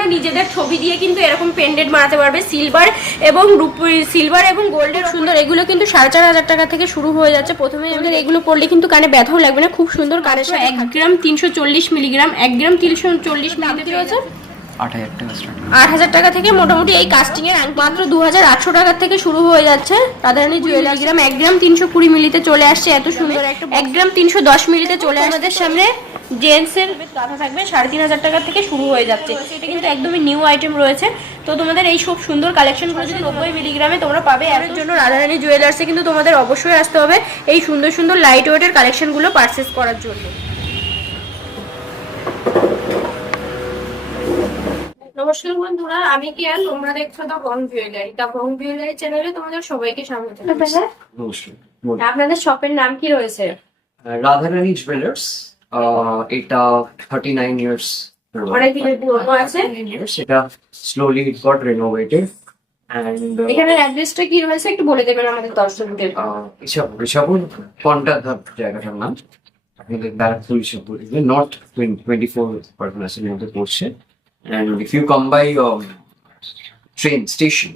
তোমরা নিজেদের ছবি দিয়ে কিন্তু এরকম পেন্ডেন্ট বানাতে পারবে। সিলভার এবং সিলভার এবং গোল্ডের সুন্দর এগুলো কিন্তু সাড়ে চার হাজার টাকা থেকে শুরু হয়ে যাচ্ছে। প্রথমে আমাদের এগুলো পড়লে কিন্তু কানে ব্যথাও লাগবে না খুব সুন্দর কানে সাথে এক গ্রাম তিনশো চল্লিশ মিলিগ্রাম এক গ্রাম তিনশো চল্লিশ মিলিগ্রাম রয়েছে আট হাজার টাকা স্টার্ট আট হাজার টাকা থেকে মোটামুটি এই কাস্টিং এর মাত্র দু হাজার আটশো টাকার থেকে শুরু হয়ে যাচ্ছে। রাধারানী জুয়েলারি গ্রাম এক গ্রাম তিনশো কুড়ি মিলিতে চলে আসছে এত সুন্দর। একটা এক গ্রাম তিনশো দশ মিলিতে চলে আসছে আমাদের সামনে। জেন্টস এর কাঁথা থাকবে সাড়ে তিন হাজার টাকা থেকে শুরু হয়ে যাচ্ছে। এটা কিন্তু একদমই নিউ আইটেম রয়েছে। তো তোমাদের এই সব সুন্দর কালেকশনগুলো যদি নব্বই মিলিগ্রামে তোমরা পাবে এর জন্য রাধারানী জুয়েলার্সে কিন্তু তোমাদের অবশ্যই আসতে হবে এই সুন্দর সুন্দর লাইট ওয়েটের কালেকশনগুলো পারচেস করার জন্য। নমস্কার বন্ধুরা আমি কি আর তোমরা দেখছ দা বং জুয়েলারি দা বং জুয়েলারি চ্যানেলে তোমাদের সবাইকে স্বাগত নমস্কার। আপনাদের শপের নাম কি রয়েছে? রাধারানী জুয়েলার্স এটা থার্টি নাইন ইয়ার্স এটা স্লোলি গট রেনোভেটেড অ্যান্ড এখানে অ্যাড্রেসটা কি রয়েছে একটু বলে দেবেন আমাদের দর্শকদের। জায়গাটার নাম। আপনাদের ব্যারাকপুর নর্থ টোয়েন্টি ফোর মধ্যে পড়ছে। And if you come by train station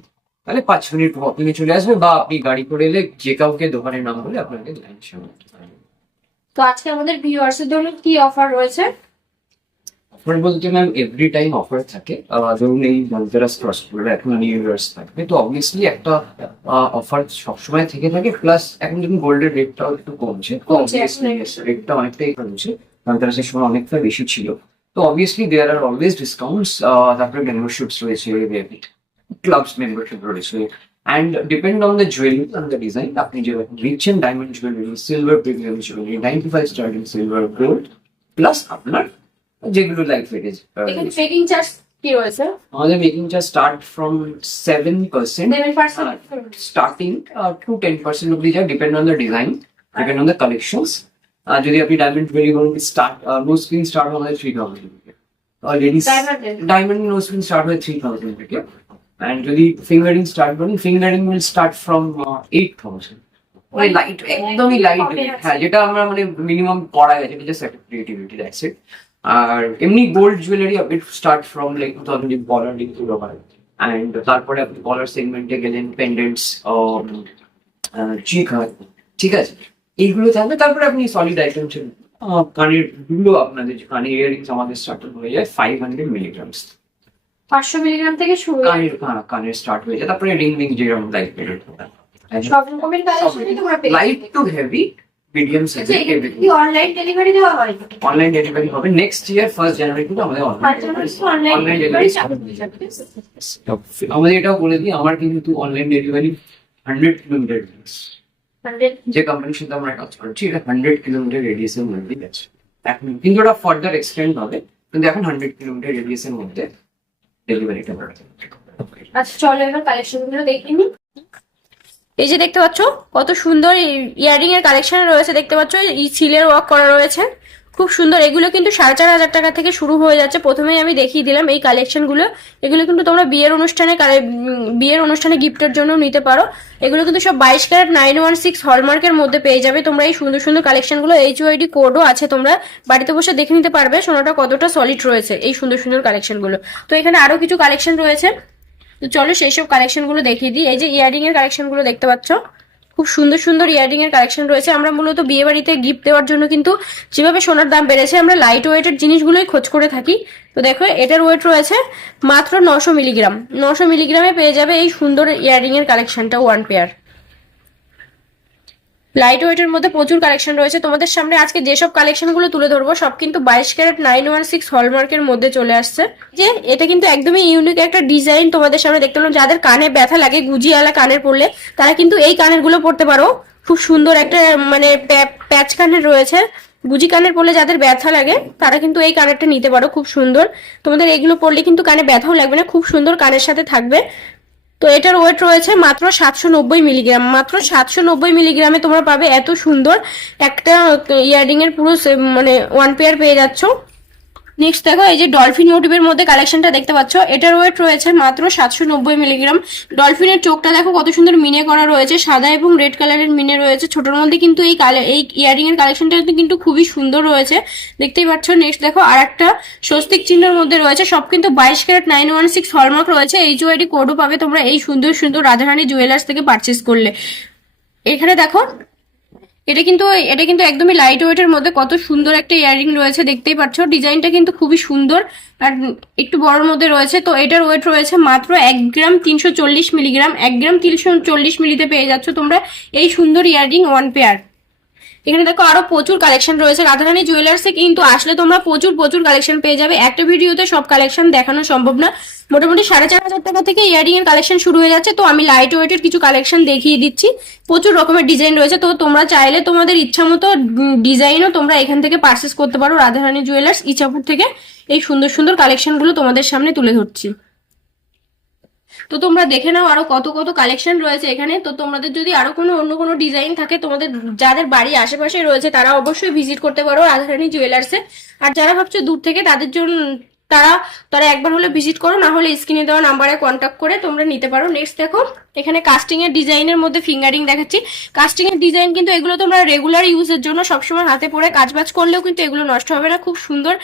তাহলে পাঁচ মিনিট ওয়াকিংয়ে চলে আসবে বা আপনি গাড়ি করে এলে যে কাউকে দোকানের নাম বলে আপনাকে লাইন সামনে তো আজকে আমাদের ভিউয়ার্স এর জন্য কি অফার রয়েছে? অফার বলতে ম্যাম এভরি টাইম অফার থাকে ধরুন এই ধনতেরাস ক্রস করলে এখন নিউ ইয়ার্স থাকবে তো অবভিয়াসলি একটা অফার সবসময় থেকে থাকে প্লাস এখন যখন গোল্ডের রেটটাও একটু কমছে তো রেটটা অনেকটাই কমছে। ধনতেরাসের সময় অনেকটা বেশি ছিল। তো obviously there are always discounts তারপরে মেম্বারশিপস রয়েছে ক্লাবস মেম্বারশিপ রয়েছে and depend on the jewellery on the design আপনি যে rich and diamond jewellery silver premium jewellery ninety five starting silver gold plus আপনার যেগুলো লাইফ ওয়েটেজ এখানে packing charge কি রয়েছে আমাদের making charge start from seven percent seven percent starting to ten percent অব্দি যায় depend on the design depend on the collections যদি আপনি ডায়মন্ড করুন স্টার্ট নো স্ক্রিন স্টার্ট আমাদের থ্রি থাউজেন্ড থেকে Diamond diamond nose screw start হয় three thousand থেকে and যদি ফিঙ্গারিং স্টার্ট করেন finger ring will start from eight thousand মানে লাইট একদমই লাইট হ্যাঁ যেটা আমরা মানে মিনিমাম করা গেছে জাস্ট একটা ক্রিয়েটিভিটি দ্যাটস ইট আর এমনি গোল্ড জুয়েলারি আপনি start from like two thousand collar include হয় অ্যান্ড তারপরে আপনি কলার সেগমেন্টে গেলেন পেন্ডেন্টস চিক হয়। ঠিক আছে? এইগুলো থাকবে তারপরে আপনি সলিড আইটেম ছিল কানেরগুলো আপনাদের যে কানের ইয়ারিংস আমাদের স্টার্ট হয়ে যায় ফাইভ হান্ড্রেড মিলিগ্রামস পাঁচশো মিলিগ্রাম থেকে শুরু কানের হ্যাঁ, কানের স্টার্ট হয়ে যায়। তারপরে রিং রিং যেরকম লাইট পেরিয়ড সব রকমের light to heavy medium size কি অনলাইন ডেলিভারি দেওয়া হয়? অনলাইন ডেলিভারি হবে। নেক্সট ইয়ার ফার্স্ট জানুয়ারি থেকে আমাদের অনলাইন ডেলিভারি হয়ে আমাদের এটাও বলে দিই আমার কিন্তু অনলাইন ডেলিভারি হান্ড্রেড কিলোমিটার যে কোম্পানির সাথে আমরা কাজ করছি এটা হান্ড্রেড কিলোমিটার রেডিয়াসের মধ্যে আছে এখন কিন্তু ওটা ফার্দার এক্সটেন্ড হবে কিন্তু এখন হান্ড্রেড কিলোমিটার রেডিয়াসের মধ্যে ডেলিভারিটা আমরা আচ্ছা চলো এবার কালেকশনগুলো দেখে নিই। এই যে দেখতে পাচ্ছ কত সুন্দর ইয়ারিং এর কালেকশন রয়েছে দেখতে পাচ্ছ? এই সিলের ওয়ার্ক করা রয়েছে। খুব সুন্দর। এগুলো কিন্তু সাড়ে চার হাজার টাকা থেকে শুরু হয়ে যাচ্ছে। প্রথমেই আমি দেখিয়ে দিলাম এই কালেকশনগুলো এগুলো কিন্তু তোমরা বিয়ের অনুষ্ঠানে বিয়ের অনুষ্ঠানে গিফটের জন্য নিতে পারো। এগুলো কিন্তু সব বাইশ ক্যারেট নাইন ওয়ান সিক্স হলমার্কের মধ্যে পেয়ে যাবে। তোমরা এই সুন্দর সুন্দর কালেকশনগুলো এইচ ওআইডি কোডও আছে তোমরা। বাড়িতে বসে দেখে নিতে পারবে সোনাটা কতটা সলিড রয়েছে এই সুন্দর সুন্দর কালেকশনগুলো তো এখানে আরও কিছু কালেকশন রয়েছে। তো চলো সেই সব কালেকশনগুলো দেখিয়ে দিই। এই যে ইয়ারিং এর কালেকশনগুলো দেখতে পাচ্ছ। খুব সুন্দর সুন্দর ইয়ারিং এর কালেকশন রয়েছে। আমরা মূলত বিয়ে বাড়িতে গিফট দেওয়ার জন্য কিন্তু যেভাবে সোনার দাম বেড়েছে, আমরা লাইট ওয়েটের জিনিসগুলোই খোঁজ করে থাকি। তো দেখো, এটার ওয়েট রয়েছে মাত্র নশো মিলিগ্রাম নশো মিলিগ্রামে পেয়ে যাবে এই সুন্দর ইয়ারিং এর কালেকশনটা ওয়ান পেয়ার লাইট ওয়েটের মধ্যে প্রচুর কালেকশন রয়েছে। তোমাদের সামনে আজকে যেসব কালেকশনগুলো তুলে ধরবো, সব কিন্তু বাইশ ক্যারেট নাইন ওয়ান সিক্স হলমার্কের মধ্যে চলে আসছে। যে এটা কিন্তু একদমই ইউনিক একটা ডিজাইন তোমাদের সামনে দেখতে পেলাম। যাদের কানে ব্যথা লাগে, গুজিয়ালা কানের পরলে, তারা কিন্তু এই কানেরগুলো পরতে পারো। খুব সুন্দর একটা মানে প্যা- প্যাচ কানের রয়েছে। গুজি কানের পরলে যাদের ব্যথা লাগে, তারা কিন্তু এই কানেরটা নিতে পারো, খুব সুন্দর। তোমাদের এগুলো পড়লে কিন্তু কানে ব্যথাও লাগবে না, খুব সুন্দর কানের সাথে থাকবে। তো এটার ওয়েট রয়েছে মাত্র সাতশো নব্বই মিলিগ্রাম মাত্র সাতশো নব্বই মিলিগ্রামে তোমরা পাবে এত সুন্দর একটা ইয়ারিং এর পুরো মানে ওয়ান পেয়ার পেয়ে যাচ্ছ। নেক্সট দেখো, এই যে ডলফিন মোটিভের মধ্যে কালেকশনটা দেখতে পাচ্ছ, এটার ওয়েট রয়েছে মাত্র সাতশো নব্বই মিলিগ্রাম ডলফিনের চোখটা দেখো, কত সুন্দর মিনে করা রয়েছে, সাদা এবং রেড কালারের মিনে রয়েছে। ছোটোর মধ্যে কিন্তু এই এই ইয়ারিং এর কালেকশনটা কিন্তু খুবই সুন্দর রয়েছে। দেখতেই পাচ্ছ নেক্সট দেখো আর একটা স্বস্তিক চিহ্নের মধ্যে রয়েছে, সব কিন্তু বাইশ carat nine one six hallmark রয়েছে। এই জুয়েলারি কোডও পাবে তোমরা এই সুন্দর সুন্দর রাধারানী জুয়েলার্স থেকে পারচেস করলে। এখানে দেখো এটা কিন্তু এটা কিন্তু একদমই লাইট ওয়েটের মধ্যে কত সুন্দর একটা ইয়াররিং রয়েছে, দেখতেই পাচ্ছ। ডিজাইনটা কিন্তু খুবই সুন্দর আর একটু বড়র মধ্যে রয়েছে, তো এটার ওয়েট রয়েছে মাত্র এক গ্রাম তিনশো চল্লিশ মিলিগ্রাম এক গ্রাম তিনশো চল্লিশ মিলিতে পেয়ে যাচ্ছ তোমরা এই সুন্দর ইয়াররিং ওয়ান পেয়ার এখানে দেখো আরও প্রচুর কালেকশন রয়েছে। রাধারানী জুয়েলার্সে কিন্তু আসলে তোমরা প্রচুর প্রচুর কালেকশন পেয়ে যাবে। একটা ভিডিওতে সব কালেকশন দেখানো সম্ভব না। মোটামুটি সাড়ে চার হাজার টাকা থেকে ইয়ারিং এর কালেকশন শুরু হয়ে যাচ্ছে। তো আমি লাইট ওয়েটের কিছু কালেকশন দেখিয়ে দিচ্ছি। প্রচুর রকমের ডিজাইন রয়েছে। তো তোমরা চাইলে তোমাদের ইচ্ছা মতো ডিজাইনও তোমরা এখান থেকে পারচেস করতে পারো। রাধারানী জুয়েলার্স ইচ্ছাপুর থেকে এই সুন্দর সুন্দর কালেকশনগুলো তোমাদের সামনে তুলে ধরছি। তো তোমরা দেখে নাও আরও কত কত কালেকশন রয়েছে এখানে। তো তোমাদের যদি আরও কোনো অন্য কোনো ডিজাইন থাকে, তোমাদের যাদের বাড়ি আশেপাশে রয়েছে, তারা অবশ্যই ভিজিট করতে পারো রাধারানী জুয়েলার্সে আর যারা ভাবছ দূর থেকে, তাদের জন্য তারা তারা একবার হলে ভিজিট করো, না হলে স্ক্রিনে দেওয়া নাম্বারে কন্ট্যাক্ট করে তোমরা নিতে পারো। নেক্সট দেখো, এখানে কাস্টিং এর ডিজাইনের মধ্যে ফিঙ্গারিং দেখাচ্ছি। কাস্টিং এর ডিজাইন কিন্তু এগুলো তোমরা রেগুলার ইউজের জন্য সবসময় হাতে পরে কাজবাজ করলেও কিন্তু এগুলো নষ্ট হবে না। খুব সুন্দর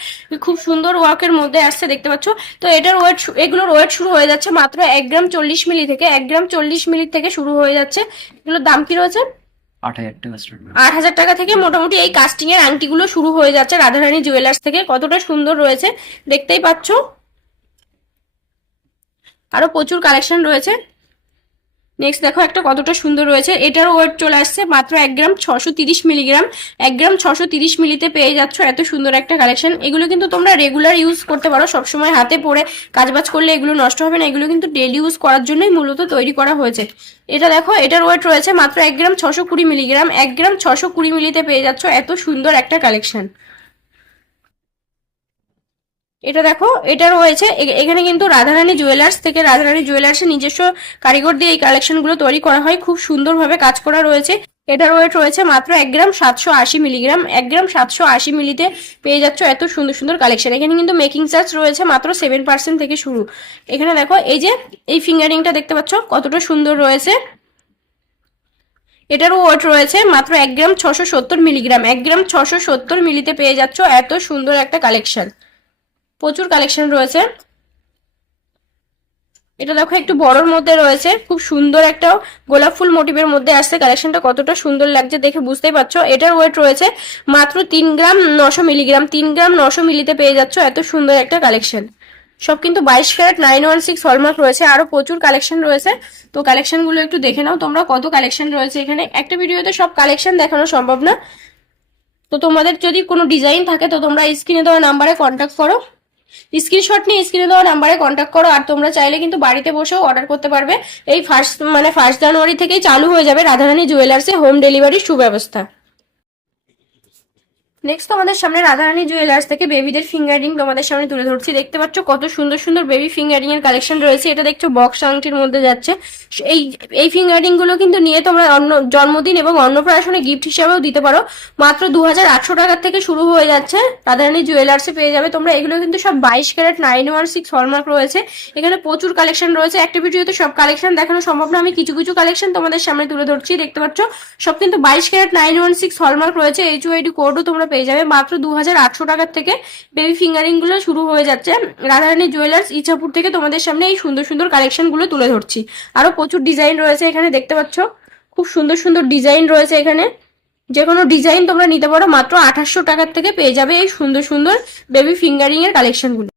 খুব সুন্দর ওয়ার্কের মধ্যে আসছে, দেখতে পাচ্ছ। তো এটার ওয়েট এগুলোর ওয়েট শুরু হয়ে যাচ্ছে মাত্র এক গ্রাম চল্লিশ মিলি থেকে, এক গ্রাম চল্লিশ মিলি থেকে শুরু হয়ে যাচ্ছে। এগুলোর দাম কি রয়েছে? আট হাজার টাকা থেকে মোটামুটি এই কাস্টিং এর আংটিগুলো শুরু হয়ে যাচ্ছে। রাধারানী জুয়েলার্স থেকে কতটা সুন্দর রয়েছে দেখতেই পাচ্ছ। আরও প্রচুর কালেকশন রয়েছে। নেক্সট দেখো একটা কতটা সুন্দর রয়েছে। এটার ওয়েট চলে আসছে মাত্র এক গ্রাম ছশো তিরিশ মিলিগ্রাম এক গ্রাম ছশো তিরিশ মিলিতে পেয়ে যাচ্ছ এত সুন্দর একটা কালেকশন এগুলো কিন্তু তোমরা রেগুলার ইউজ করতে পারো। সবসময় হাতে পরে কাজবাজ করলে এগুলো নষ্ট হবে না। এগুলো কিন্তু ডেলি ইউজ করার জন্যই মূলত তৈরি করা হয়েছে। এটা দেখো, এটার ওয়েট রয়েছে মাত্র এক গ্রাম ছশো কুড়ি মিলিগ্রাম এক গ্রাম ছশো কুড়ি মিলিতে পেয়ে যাচ্ছ এত সুন্দর একটা কালেকশন এটা দেখো, এটা রয়েছে। এখানে কিন্তু রাধারানী জুয়েলার্স থেকে রাধারানী জুয়েলার্সের নিজস্ব কারিগর দিয়ে এই কালেকশনগুলো তৈরি করা হয়। খুব সুন্দরভাবে কাজ করা রয়েছে। এটার ওয়েট রয়েছে মাত্র এক গ্রাম সাতশো আশি মিলিগ্রাম এক গ্রাম সাতশো আশি মিলিতে পেয়ে যাচ্ছ এত সুন্দর সুন্দর কালেকশন এখানে কিন্তু মেকিং চার্জ রয়েছে মাত্র সেভেন পার্সেন্ট থেকে শুরু। এখানে দেখো, এই যে, এই ফিঙ্গারিংটা দেখতে পাচ্ছ, কতটা সুন্দর রয়েছে। এটারও ওয়েট রয়েছে মাত্র এক গ্রাম ছশো সত্তর মিলিগ্রাম এক গ্রাম ছশো সত্তর মিলিতে পেয়ে যাচ্ছ এত সুন্দর একটা কালেকশন প্রচুর কালেকশন রয়েছে। এটা দেখো একটু বড়র মধ্যে রয়েছে। খুব সুন্দর একটা গোলাপ ফুল মোটিভের মধ্যে আসছে। কালেকশনটা কতটা সুন্দর লাগছে দেখে বুঝতেই পারছ। এটার ওয়েট রয়েছে মাত্র তিন গ্রাম নশো মিলিগ্রাম তিন গ্রাম নশো মিলিতে পেয়ে যাচ্ছ এত সুন্দর একটা কালেকশন সব কিন্তু বাইশ carat nine one six hallmark রয়েছে। আরও প্রচুর কালেকশন রয়েছে। তো কালেকশনগুলো একটু দেখে নাও তোমরা কত কালেকশন রয়েছে এখানে। একটা ভিডিওতে সব কালেকশন দেখানো সম্ভব না। তো তোমাদের যদি কোনো ডিজাইন থাকে তো তোমরা স্ক্রিনে দেওয়া নাম্বারে কন্ট্যাক্ট করো। স্ক্রিনশট নিয়ে স্ক্রিনে দেওয়া নাম্বারে কন্ট্যাক্ট করো, আর তোমরা চাইলে কিন্তু বাড়িতে বসেও অর্ডার করতে পারবে। এই ফার্স্ট মানে ফার্স্ট জানুয়ারি থেকেই চালু হয়ে যাবে রাধারানী জুয়েলার্সে হোম ডেলিভারির সুব্যবস্থা। নেক্সট তোমাদের সামনে রাধারানী জুয়েলার্স থেকে বেবিদের ফিঙ্গারিং তোমাদের সামনে তুলে ধরছি। দেখতে পাচ্ছ কত সুন্দর সুন্দর বেবি ফিঙ্গারিং এর কালেকশন রয়েছে। এটা দেখছ বক্স আংটির মধ্যে যাচ্ছে। এই এই ফিঙ্গারিংগুলো কিন্তু নিয়ে তোমরা অন্য, জন্মদিন এবং অন্নপ্রাশনে গিফট হিসাবেও দিতে পারো। মাত্র দু হাজার আটশো টাকার থেকে শুরু হয়ে যাচ্ছে। রাধারানী জুয়েলার্সে পেয়ে যাবে তোমরা। এগুলো কিন্তু সব বাইশ carat nine one six hallmark রয়েছে। এখানে প্রচুর কালেকশন রয়েছে। একটা ভিডিওতে সব কালেকশন দেখানো সম্ভব না। আমি কিছু কিছু কালেকশন তোমাদের সামনে তুলে ধরছি। দেখতে পাচ্ছ সব কিন্তু বাইশ carat nine one six hallmark রয়েছে। এইচ ওআইডি কোডও তোমরা পেয়ে যাবে। মাত্র দু হাজার আটশো টাকার থেকে বেবি ফিঙ্গারিংগুলো শুরু হয়ে যাচ্ছে। রাধারানী জুয়েলার্স ইচ্ছাপুর থেকে তোমাদের সামনে এই সুন্দর সুন্দর কালেকশনগুলো তুলে ধরছি। আরও প্রচুর ডিজাইন রয়েছে এখানে, দেখতে পাচ্ছ? খুব সুন্দর সুন্দর ডিজাইন রয়েছে এখানে। যে কোনো ডিজাইন তোমরা নিতে পারো, মাত্র আঠাশশো টাকার থেকে পেয়ে যাবে এই সুন্দর সুন্দর বেবি ফিঙ্গারিং এর কালেকশনগুলো।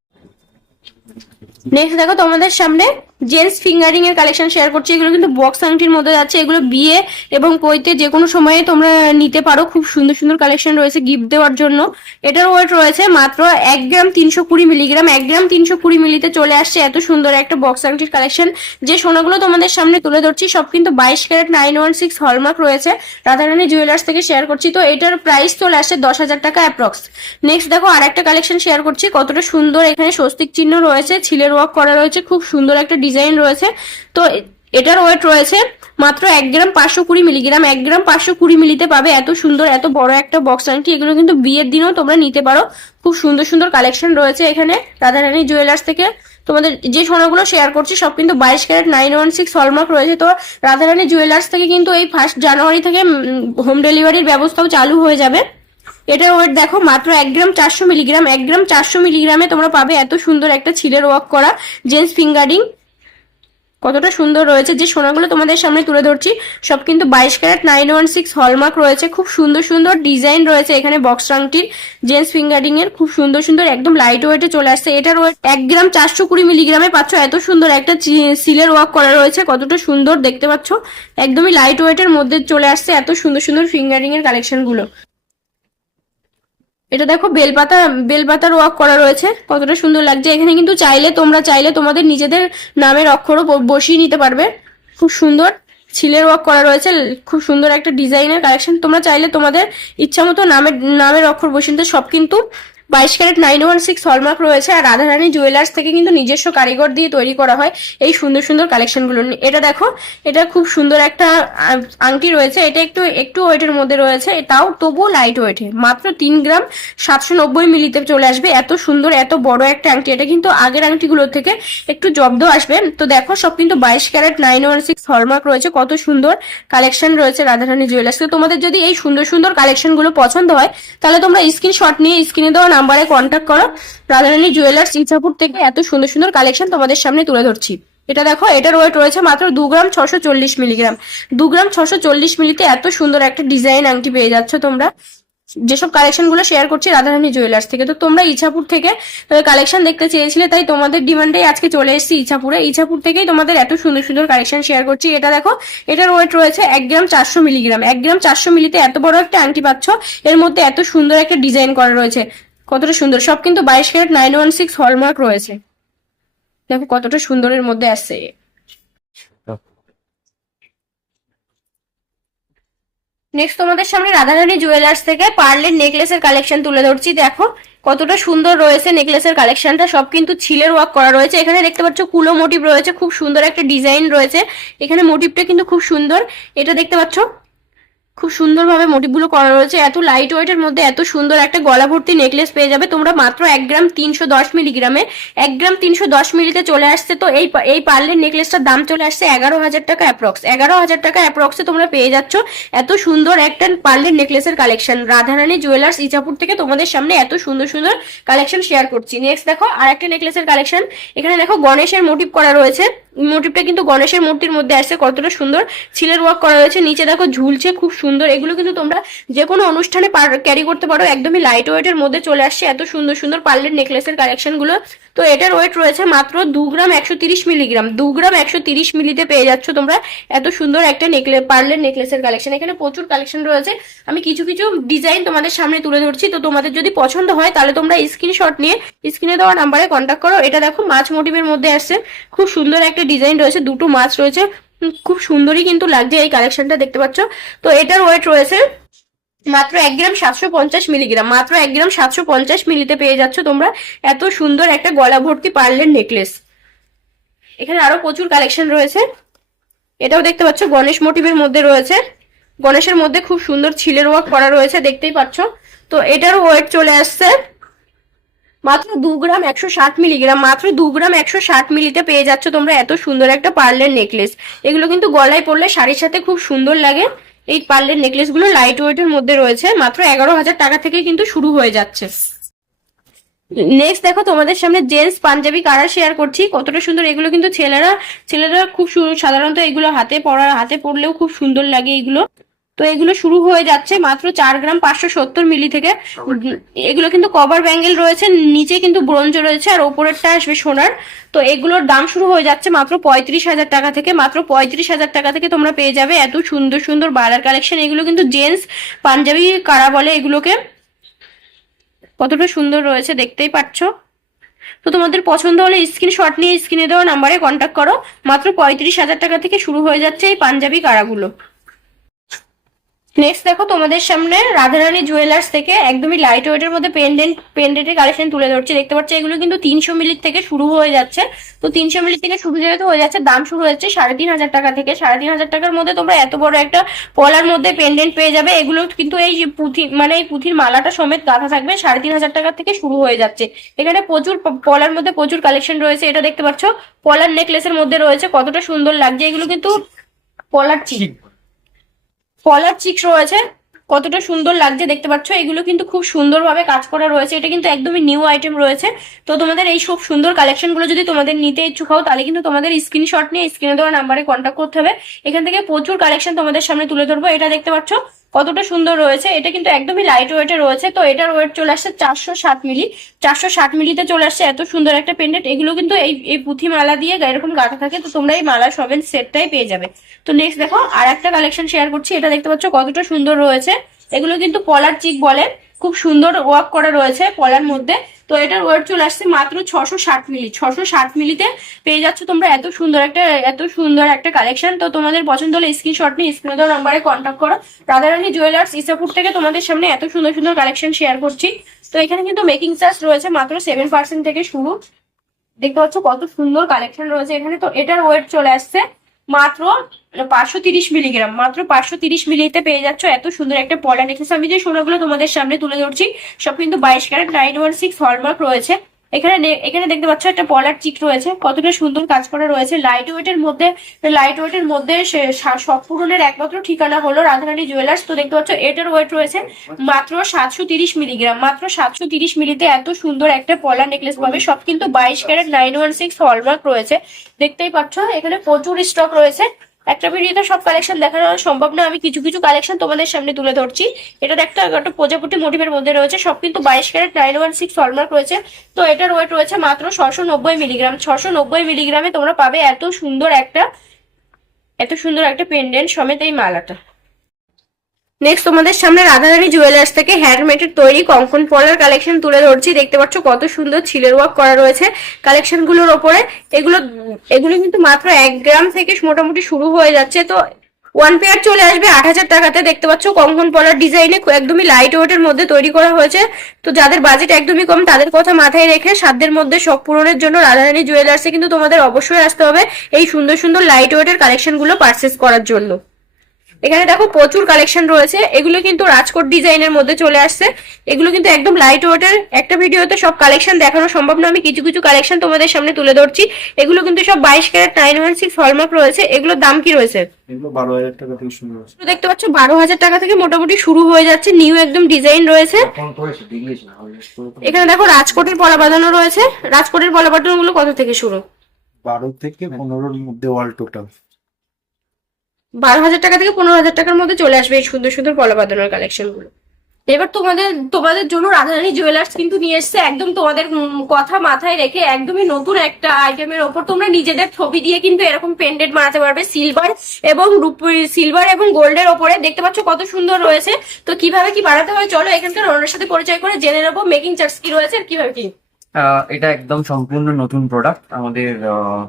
নেক্সট দেখো তোমাদের সামনে জেন্টস ফিঙ্গারিং এর কালেকশন শেয়ার করছি, এগুলো কিন্তু বক্স আংটির মধ্যে যাচ্ছে, এগুলো বিয়ে এবং পৈতে যে কোনো সময়ে তোমরা নিতে পারো, খুব সুন্দর সুন্দর কালেকশন রয়েছে গিফট দেওয়ার জন্য। এটার ওয়েট রয়েছে মাত্র এক গ্রাম তিনশো কুড়ি মিলিগ্রাম এক গ্রাম তিনশো কুড়ি মিলিতে চলে আসছে এত সুন্দর একটা বক্স আংটির কালেকশন যে সোনাগুলো তোমাদের সামনে তুলে ধরছি, সব কিন্তু বাইশ carat nine one six hallmark রয়েছে। রাধারানী জুয়েলার্স থেকে শেয়ার করছি, তো এটার প্রাইস চলে আসছে দশ হাজার টাকা অ্যাপ্রক্স নেক্সট দেখো আর একটা কালেকশন শেয়ার করছি, কতটা সুন্দর এখানে স্বস্তিক চিহ্ন রয়েছে, ছিলের ওয়ার্ক করা রয়েছে, খুব সুন্দর একটা ডিজাইন রয়েছে। তো এটার ওয়েট রয়েছে মাত্র এক গ্রাম পাঁচশো কুড়ি মিলিগ্রাম এক গ্রাম পাঁচশো কুড়ি মিলিতে পাবে। এত সুন্দর, এত বড় একটা বক্স আংটি, এগুলো কিন্তু বিয়ের দিনেও তোমরা নিতে পারো। খুব সুন্দর সুন্দর কালেকশন রয়েছে এখানে রাধারানী জুয়েলার্স থেকে। তোমাদের যে সোনাগুলো শেয়ার করছি, সব কিন্তু বাইশ carat nine one six hallmark রয়েছে। তো রাধারানী জুয়েলার্স থেকে কিন্তু এই ফার্স্ট জানুয়ারি থেকে হোম ডেলিভারির ব্যবস্থাও চালু হয়ে যাবে। এটার ওয়েট দেখো, মাত্র এক গ্রাম চারশো মিলিগ্রাম এক গ্রাম চারশো মিলিগ্রামে তোমরা পাবে এত সুন্দর একটা ছিলের ওয়ার্ক করা জেন্টস ফিঙ্গারিং কতটা সুন্দর রয়েছে। যে সোনাগুলো তোমাদের সামনে তুলে ধরছি, সব কিন্তু বাইশ carat nine one six hallmark রয়েছে। খুব সুন্দর সুন্দর ডিজাইন রয়েছে এখানে বক্স রাংটির জেন্টস ফিঙ্গারিং এর খুব সুন্দর সুন্দর, একদম লাইট ওয়েটে চলে আসছে। এটার ওয়েট এক গ্রাম চারশো কুড়ি মিলিগ্রামে পাচ্ছ। এত সুন্দর একটা সিলের ওয়ার্ক করা রয়েছে। কতটা সুন্দর দেখতে পাচ্ছ। একদমই লাইট ওয়েটের মধ্যে চলে আসছে। এত সুন্দর সুন্দর ফিঙ্গারিং এর কালেকশনগুলো। এটা দেখো, বেলপাতা, বেলপাতার ওয়াক করা রয়েছে। কতটা সুন্দর লাগছে। এখানে কিন্তু চাইলে তোমরা চাইলে তোমাদের নিজেদের নামের অক্ষরও বসিয়ে নিতে পারবে। খুব সুন্দর। ছিলের ওয়ার্ক করা রয়েছে। খুব সুন্দর একটা ডিজাইনের কালেকশন তোমরা চাইলে তোমাদের ইচ্ছা মতো নামের নামের অক্ষর বসিয়ে সব কিন্তু বাইশ carat nine one six hallmark রয়েছে আর রাধারানী জুয়েলার্স থেকে কিন্তু নিজস্ব কারিগর দিয়ে তৈরি করা হয় এই সুন্দর সুন্দর কালেকশনগুলো এটা দেখো, এটা খুব সুন্দর একটা আংটি রয়েছে। এটা একটু একটু ওয়েটের মধ্যে রয়েছে। তাও তবুও লাইট ওয়েটে মাত্র তিন গ্রাম সাতশো নব্বই মিলিতে চলে আসবে। এত সুন্দর, এত বড় একটা আংটি। এটা কিন্তু আগের আংটিগুলোর থেকে একটু জব্দ আসবে। তো দেখো, সব কিন্তু বাইশ carat nine one six hallmark রয়েছে। কত সুন্দর কালেকশন রয়েছে রাধারানী জুয়েলার্স। তোমাদের যদি এই সুন্দর সুন্দর কালেকশনগুলো পছন্দ হয়, তাহলে তোমরা স্ক্রিনশট নিয়ে স্ক্রিনে দেওয়া নাম্বারে কন্ট্যাক্ট করো। রাধারানী জুয়েলার্স ইচ্ছাপুর থেকে এত সুন্দর সুন্দর কালেকশন তোমাদের সামনে তুলে ধরছি। এটা দেখো এটার ওয়েট রয়েছে মাত্র দু গ্রাম ছশো চল্লিশ মিলিগ্রাম দু গ্রাম ছশো চল্লিশ মিলিতে এত সুন্দর একটা ডিজাইন আংটি পেয়ে যাচ্ছ তোমরা। যেসব কালেকশনগুলো শেয়ার করছি রাধারানী জুয়েলার্স থেকে। তো তোমরা ইছাপুর থেকে কালেকশন দেখতে চেয়েছিলে, তাই তোমাদের ডিমান্ডে আজকে চলে এসেছি ইছাপুরে। ইছাপুর থেকেই তোমাদের এত সুন্দর সুন্দর কালেকশন শেয়ার করছি। এটা দেখো এটার ওয়েট রয়েছে এক গ্রাম চারশো মিলিগ্রাম এক গ্রাম চারশো মিলিতে এত বড় একটা আংটি পাচ্ছ, এর মধ্যে এত সুন্দর একটা ডিজাইন করা রয়েছে। কতটা সুন্দর। সব কিন্তু বাইশ carat nine one six hallmark রয়েছে। দেখো কতটা সুন্দরের মধ্যে আসছে নেক্সট তোমাদের সামনে রাধারানী জুয়েলার্স থেকে পার্লের নেকলেসের কালেকশন তুলে ধরছি। দেখো কতটা সুন্দর রয়েছে নেকলেসের কালেকশনটা সব কিন্তু ছিলের ওয়ার্ক করা রয়েছে। এখানে দেখতে পাচ্ছ কুলো মোটিভ রয়েছে। খুব সুন্দর একটা ডিজাইন রয়েছে। এখানে মোটিভটা কিন্তু খুব সুন্দর। এটা দেখতে পাচ্ছ খুব সুন্দরভাবে মোটিভগুলো করা রয়েছে। এত লাইট ওয়েটের মধ্যে এত সুন্দর একটা গলা ভর্তি নেকলেস পেয়ে যাবে। তোমরা মাত্র এক গ্রাম তিনশো দশ মিলিগ্রামে, এক গ্রাম তিনশো দশ মিলিতে চলে আসছে। তো এই এই পার্লের নেকলেসটার দাম চলে আসছে এগারো হাজার টাকা অ্যাপ্রক্স এগারো হাজার টাকা অ্যাপ্রক্সে তোমরা পেয়ে যাচ্ছ এত সুন্দর একটা পার্লের নেকলেসের কালেকশন রাধারানী জুয়েলার্স ইচাপুর থেকে তোমাদের সামনে এত সুন্দর সুন্দর কালেকশন শেয়ার করছি। নেক্সট দেখো আর একটা নেকলেসের কালেকশন এখানে দেখো গণেশের মোটিভ করা রয়েছে। মোটিভটা কিন্তু গণেশের মূর্তির মধ্যে আসছে, কতটা সুন্দর ছিলের ওয়ার্ক করা রয়েছে নিচে দেখো ঝুলছে, খুব সুন্দর। এগুলো কিন্তু তোমরা যে কোনো অনুষ্ঠানে ক্যারি করতে পারো। একদমই লাইট ওয়েটের মধ্যে চলে আসছে। এত সুন্দর সুন্দর পার্লের নেকলেসের কালেকশনগুলো তো এটার ওয়েট রয়েছে মাত্র দু গ্রাম একশো তিরিশ মিলিগ্রাম দু গ্রাম একশো তিরিশ মিলিতে পেয়ে যাচ্ছ তোমরা। এত সুন্দর একটা নেকলে পার্লের নেকলেসের কালেকশন এখানে প্রচুর কালেকশন রয়েছে। আমি কিছু কিছু ডিজাইন তোমাদের সামনে তুলে ধরছি। তো তোমাদের যদি পছন্দ হয়, তাহলে তোমরা স্ক্রিনশট নিয়ে স্ক্রিনে দেওয়া নাম্বারে কন্ট্যাক্ট করো। এটা দেখো মাছ মোটিভের মধ্যে আসছে। খুব সুন্দর একটা ডিজাইন রয়েছে। দুটো মাছ রয়েছে। খুব সুন্দরই কিন্তু লাগছে এই কালেকশনটা দেখতে পাচ্ছ? তো এটার ওয়েট রয়েছে মাত্র এক গ্রাম সাতশো পঞ্চাশ মিলিগ্রাম, মাত্র এক গ্রাম সাতশো পঞ্চাশ মিলিতে পেয়ে যাচ্ছ তোমরা এত সুন্দর একটা গলা ভর্তি পার্লের নেকলেস। এখানে আরও প্রচুর কালেকশন রয়েছে। এটাও দেখতে পাচ্ছ, গণেশ মোটিভের মধ্যে রয়েছে। গণেশের মধ্যে খুব সুন্দর ছিলের ওয়ার্ক করা রয়েছে, দেখতেই পাচ্ছ। তো এটারও ওয়েট চলে আসছে। মাত্র দু গ্রাম একশো ষাট মিলিগ্রাম, মাত্র দু গ্রাম একশো ষাট মিলিতে পেয়ে যাচ্ছ তোমরা এত সুন্দর একটা পার্লের নেকলেস। এগুলো কিন্তু গলায় পরলে শাড়ির সাথে খুব সুন্দর লাগে। এই পার্লের নেকলেসগুলো লাইট ওয়েটের মধ্যে রয়েছে, মাত্র এগারো হাজার টাকা থেকে কিন্তু শুরু হয়ে যাচ্ছে। নেক্সট দেখো, তোমাদের সামনে জেন্টস পাঞ্জাবি কারা শেয়ার করছি? কতটা সুন্দর, এগুলো কিন্তু ছেলেরা ছেলেরা খুব সাধারণত এগুলো হাতে পড়া হাতে পরলেও খুব সুন্দর লাগে এগুলো। তো এগুলো শুরু হয়ে যাচ্ছে মাত্র চার গ্রাম পাঁচশো সত্তর মিলি থেকে। এগুলো কিন্তু কভার ব্যাঙ্গেল রয়েছে নিচে কিন্তু ব্রোঞ্জ রয়েছে আর ওপরেরটা আসবে সোনার। তো এগুলোর দাম শুরু হয়ে যাচ্ছে মাত্র পঁয়ত্রিশ হাজার টাকা থেকে। মাত্র পঁয়ত্রিশ হাজার টাকা থেকে তোমরা পেয়ে যাবে এত সুন্দর সুন্দর বালার কালেকশন এগুলো কিন্তু জেন্টস পাঞ্জাবি কারা বলে এগুলোকে। কতটা সুন্দর রয়েছে দেখতেই পাচ্ছ। তো তোমাদের পছন্দ হলে স্ক্রিনশট নিয়ে স্ক্রিনে দেওয়া নাম্বারে কন্ট্যাক্ট করো। মাত্র পঁয়ত্রিশ হাজার টাকা থেকে শুরু হয়ে যাচ্ছে এই পাঞ্জাবি কারাগুলো। নেক্সট দেখো, তোমাদের সামনে রাধারানী জুয়েলার্স থেকে একদমই লাইট ওয়েটের মধ্যে পেন্ডেন্ট পেন্ডেন্টের কালেকশন তুলে ধরছি। দেখতে পাচ্ছ, এগুলো কিন্তু তিনশো মিলির থেকে শুরু হয়ে যাচ্ছে। তো তিনশো মিলির থেকে শুরু যেহেতু হয়ে যাচ্ছে, দাম শুরু হচ্ছে সাড়ে তিন হাজার টাকা থেকে। সাড়ে তিন হাজার টাকার মধ্যে তোমরা এত বড় একটা পলার মধ্যে পেন্ডেন্ট পেয়ে যাবে। এগুলো কিন্তু এই পুঁথি মানে এই পুঁথির মালাটা সমেত গাঁথা থাকবে। সাড়ে তিন হাজার টাকা থেকে শুরু হয়ে যাচ্ছে। এখানে প্রচুর পলার মধ্যে প্রচুর কালেকশন রয়েছে। এটা দেখতে পাচ্ছ, পলার নেকলেসের মধ্যে রয়েছে। কতটা সুন্দর লাগছে। এগুলো কিন্তু পলার চিক কলার চিক্স রয়েছে। কতটা সুন্দর লাগছে দেখতে পাচ্ছ। এগুলো কিন্তু খুব সুন্দরভাবে কাজ করা রয়েছে। এটা কিন্তু একদমই নিউ আইটেম রয়েছে। তো তোমাদের এই সব সুন্দর কালেকশনগুলো যদি তোমাদের নিতে ইচ্ছুক হও, তাহলে কিন্তু তোমাদের স্ক্রিনশট নিয়ে স্ক্রিনে দেওয়া নাম্বারে কন্ট্যাক্ট করতে হবে। এখান থেকে প্রচুর কালেকশন তোমাদের সামনে তুলে ধরবো। এটা দেখতে পাচ্ছ কতটা সুন্দর রয়েছে, এটা কিন্তু একদমই লাইট ওয়েটে রয়েছে। তো এটার ওয়েট চলে আসছে চারশো ষাট মিলি। চারশো ষাট মিলিতে চলে আসছে এত সুন্দর একটা পেন্ডেন্ট এগুলো কিন্তু এই এই পুঁথি মালা দিয়ে এরকম গাঁথা থাকে, তো তোমরা এই মালা সবেন সেটটাই পেয়ে যাবে। তো নেক্সট দেখো আর একটা কালেকশন শেয়ার করছি, এটা দেখতে পাচ্ছ কতটা সুন্দর রয়েছে। এগুলো কিন্তু পলার চিক বলে, খুব সুন্দর ওয়ার্ক করা রয়েছে পলার মধ্যে। তো এটার ওয়েট চলে আসছে মাত্র ছশো ষাট মিলি। ছশো ষাট মিলিতে পেয়ে যাচ্ছ তোমরা এত সুন্দর একটা, এত সুন্দর একটা কালেকশন তো তোমাদের পছন্দ হলে স্ক্রিনশট নিয়ে স্ক্রিনে দেওয়া নাম্বারে কন্ট্যাক্ট করো। রাধারানী জুয়েলার্স ইসাপুর থেকে তোমাদের সামনে এত সুন্দর সুন্দর কালেকশন শেয়ার করছি। তো এখানে কিন্তু মেকিং চার্জ রয়েছে মাত্র সেভেন পার্সেন্ট থেকে শুরু। দেখতে পাচ্ছ কত সুন্দর কালেকশন রয়েছে এখানে। তো এটার ওয়েট চলে আসছে মাত্র পাঁচশো তিরিশ মিলিগ্রাম মাত্র পাঁচশো তিরিশ মিলিতে পেয়ে যাচ্ছ। এত সুন্দর একটা পলা নেকলেস আমি যে সোনাগুলো তোমাদের সামনে তুলে ধরছি, সব কিন্তু বাইশ carat nine one six hallmark রয়েছে। এখানে এখানে দেখতে পাচ্ছ একটা পলার চিক রয়েছে। কতটা সুন্দর কাজ করা রয়েছে। লাইট ওয়েটের মধ্যে লাইট ওয়েটের মধ্যে সব পূরণের একমাত্র ঠিকানা হলো রাধারানী জুয়েলার্স তো দেখতে পাচ্ছ, এটার ওয়েট রয়েছে মাত্র সাতশো তিরিশ মিলিগ্রাম মাত্র সাতশো তিরিশ মিলিতে এত সুন্দর একটা পলার নেকলেস পাবে। সব কিন্তু বাইশ carat nine one six hallmark রয়েছে। দেখতেই পাচ্ছ, এখানে প্রচুর স্টক রয়েছে। একটা ভিডিওতে সব কালেকশন দেখানো সম্ভব না। আমি কিছু কিছু কালেকশন তোমাদের সামনে তুলে ধরছি। এটা একটা একটা প্রজাপতি মোটিভের মধ্যে রয়েছে। সব কিন্তু বাইশ carat nine one six hallmark রয়েছে। তো এটার ওয়েট রয়েছে মাত্র ছশো নব্বই মিলিগ্রাম ছশো নব্বই মিলিগ্রামে তোমরা পাবে এত সুন্দর একটা, এত সুন্দর একটা পেন্ডেন্ট সমেত এই মালাটা। নেক্সট তোমাদের সামনে রাধারানী জুয়েলার্স থেকে হ্যান্ডমেডের তৈরি কঙ্কন পলার কালেকশন তুলে ধরছি। দেখতে পাচ্ছ কত সুন্দর ছিলের ওয়ার্ক করা রয়েছে কালেকশনগুলোর ওপরে। এগুলো এগুলো কিন্তু মাত্র এক গ্রাম থেকে মোটামুটি শুরু হয়ে যাচ্ছে। তো ওয়ান পেয়ার চলে আসবে আট হাজার টাকাতে। দেখতে পাচ্ছ কঙ্কন পলার ডিজাইনে একদমই লাইট ওয়েটের মধ্যে তৈরি করা হয়েছে। তো যাদের বাজেট একদমই কম, তাদের কথা মাথায় রেখে সাধ্যের মধ্যে শখ পূরণের জন্য রাধারানী জুয়েলার্সে কিন্তু তোমাদের অবশ্যই আসতে হবে এই সুন্দর সুন্দর লাইট ওয়েটের কালেকশনগুলো পারচেস করার জন্য। এখানে দেখো প্রচুর কালেকশন রয়েছে। এগুলো কিন্তু রাজকোট ডিজাইনের মধ্যে চলে আসছে। এগুলো কিন্তু একদম লাইট ওয়েটের একটা ভিডিওতে সব কালেকশন দেখানো সম্ভব না। আমি কিছু কিছু কালেকশন তোমাদের সামনে তুলে ধরছি। এগুলো কিন্তু সব বাইশ carat nine one six hallmark রয়েছে। এগুলোর দাম কি রয়েছে? দেখতে পাচ্ছ বারো হাজার টাকা থেকে মোটামুটি শুরু হয়ে যাচ্ছে। নিউ একদম ডিজাইন রয়েছে। এখানে দেখো রাজকোটের পলা বাঁধানো রয়েছে। রাজকোটের পলা বাঁধানো গুলো কত থেকে শুরু? বারো থেকে পনেরোর মধ্যে অল টোটাল বারো হাজার টাকা থেকে পনেরো হাজার টাকার মধ্যে চলে আসবে এই সুন্দর সুন্দর পলা বাঁধানোর কালেকশনগুলো। এবার তোমাদের তোমাদের জন্য রাধারানী জুয়েলার্স কিন্তু নিয়ে এসছে একদম তোমাদের কথা মাথায় রেখে একদমই নতুন একটা আইটেমের ওপর। তোমরা নিজেদের ছবি দিয়ে কিন্তু এরকম পেন্ডেন্ট বানাতে পারবে সিলভার এবং সিলভার এবং গোল্ডের ওপরে। দেখতে পাচ্ছ কত সুন্দর রয়েছে। তো কীভাবে কি বানাতে হয় চলো এখানকার ওনার সাথে পরিচয় করে জেনে নেব মেকিং চার্জ কি রয়েছে আর কীভাবে কি। আহ, এটা একদম সম্পূর্ণ নতুন প্রোডাক্ট আমাদের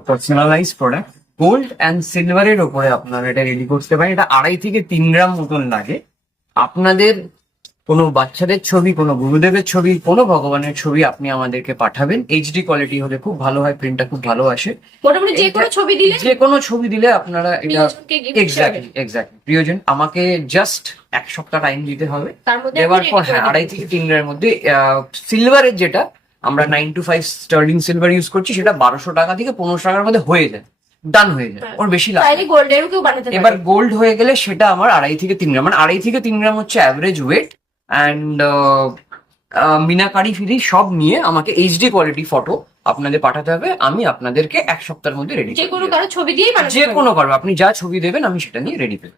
পার্সোনালাইজ প্রোডাক্ট গোল্ড অ্যান্ড সিলভারের উপরে আপনারা এটা রেডি করতে পারেন। এটা আড়াই থেকে তিন গ্রাম মতন লাগে। আপনাদের কোনো বাচ্চাদের ছবি কোনো গুরুদেবের ছবি কোনো ভগবানের ছবি আপনি আমাদেরকে পাঠাবেন। এইচডি কোয়ালিটি হলে খুব ভালো হয় প্রিন্টটা খুব ভালো আসে। মোটামুটি যে কোনো ছবি দিলে যে কোনো ছবি দিলে আপনারা এটা এক্স্যাক্টলি এক্স্যাক্টলি প্রিয়জন আমাকে জাস্ট এক সপ্তাহ টাইম দিতে হবে। দেওয়ার পর হ্যাঁ আড়াই থেকে তিন গ্রামের মধ্যে সিলভারের যেটা আমরা nine two five sterling silver use করছি সেটা বারোশো টাকা থেকে পনেরোশো টাকার মধ্যে হয়ে যায়। ডান হয়ে যায় হ্যাঁ। ওর বেশি লাগে গোল্ডেরও কেউ বানাতে পারে এবার গোল্ড হয়ে গেলে সেটা আমার আড়াই থেকে তিন গ্রাম মানে আড়াই থেকে তিন গ্রাম হচ্ছে অ্যাভারেজ ওয়েট অ্যান্ড মিনাকারি ফিরি সব নিয়ে আমাকে এইচডি কোয়ালিটি ফটো আপনাদের পাঠাতে হবে। আমি আপনাদেরকে এক সপ্তাহের মধ্যে রেডি যে কোনো কারও ছবি দিয়েই মানে যে। কোনো কারও আপনি যা ছবি দেবেন আমি সেটা নিয়ে রেডি পেয়ে